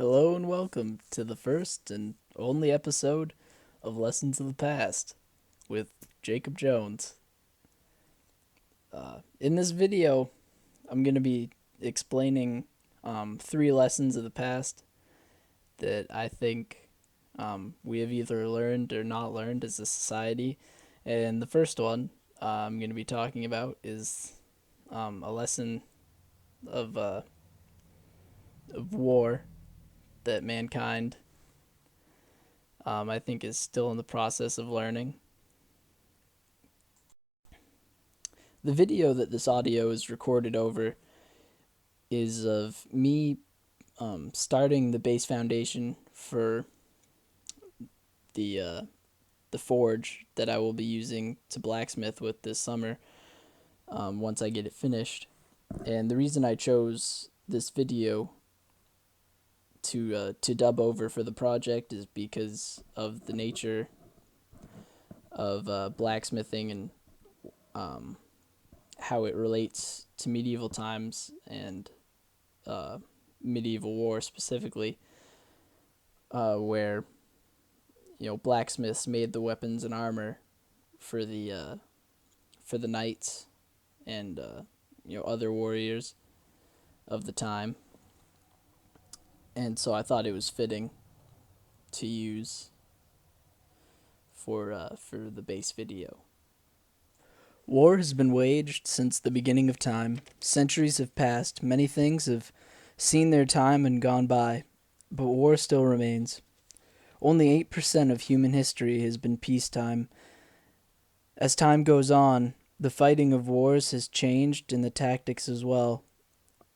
Hello and welcome to the first and only episode of Lessons of the Past with Jacob Jones. In this video, I'm going to be explaining three lessons of the past that I think we have either learned or not learned as a society. And the first one I'm going to be talking about is a lesson of, uh, of war that mankind I think is still in the process of learning. The video that this audio is recorded over is of me starting the base foundation for the uh, the forge that I will be using to blacksmith with this summer once I get it finished. And the reason I chose this video to dub over for the project is because of the nature of blacksmithing and um, how it relates to medieval times and uh, medieval war specifically, where blacksmiths made the weapons and armor for the knights and other warriors of the time, and so I thought it was fitting to use for the base video. War has been waged since the beginning of time. Centuries have passed, many things have seen their time and gone by, but war still remains. Only 8% of human history has been peacetime. As time goes on, the fighting of wars has changed and the tactics as well.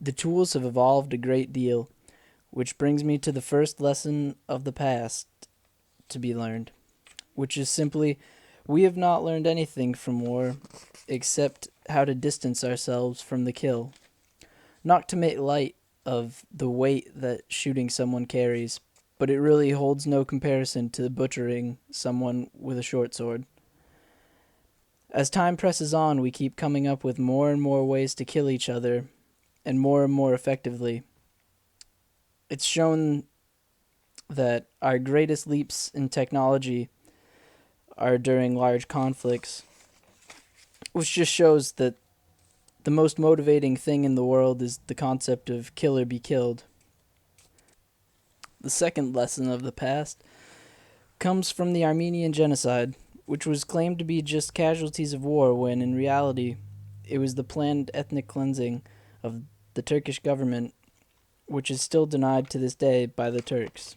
The tools have evolved a great deal, which brings me to the first lesson of the past to be learned, which is simply we have not learned anything from war except how to distance ourselves from the kill. Not to make light of the weight that shooting someone carries, but it really holds no comparison to butchering someone with a short sword. As time presses on, we keep coming up with more and more ways to kill each other, and more effectively. It's shown that our greatest leaps in technology are during large conflicts, which just shows that the most motivating thing in the world is the concept of kill or be killed. The second lesson of the past comes from the Armenian genocide, which was claimed to be just casualties of war when in reality it was the planned ethnic cleansing of the Turkish government, which is still denied to this day by the Turks.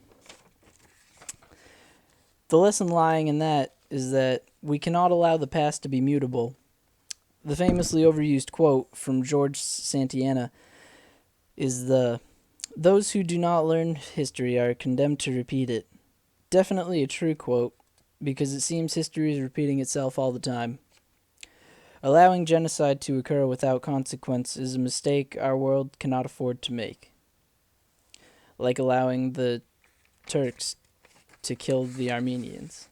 The lesson lying in that is that we cannot allow the past to be mutable. The famously overused quote from George Santayana is those who do not learn history are condemned to repeat it. Definitely a true quote, because it seems history is repeating itself all the time. Allowing genocide to occur without consequence is a mistake our world cannot afford to make. Like allowing the Turks to kill the Armenians.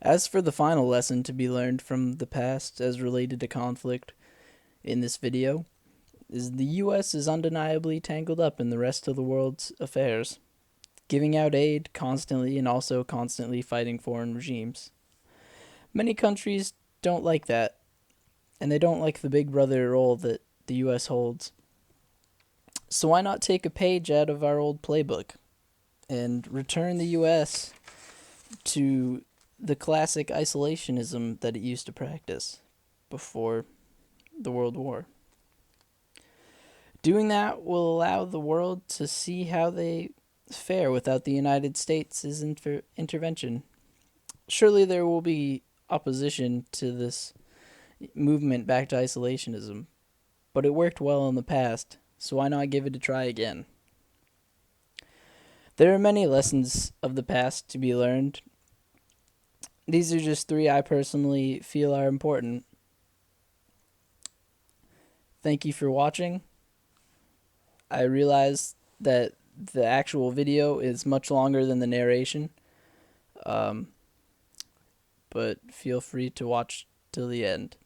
As for the final lesson to be learned from the past as related to conflict in this video, is the US is undeniably tangled up in the rest of the world's affairs, giving out aid constantly and also constantly fighting foreign regimes. Many countries don't like that, and they don't like the big brother role that the US holds. So why not take a page out of our old playbook and return the US to the classic isolationism that it used to practice before the World War? Doing that will allow the world to see how they fare without the United States' intervention. Surely there will be opposition to this movement back to isolationism, but it worked well in the past, so why not give it a try again? There are many lessons of the past to be learned. These are just three I personally feel are important. Thank you for watching. I realize that the actual video is much longer than the narration, um, but feel free to watch till the end.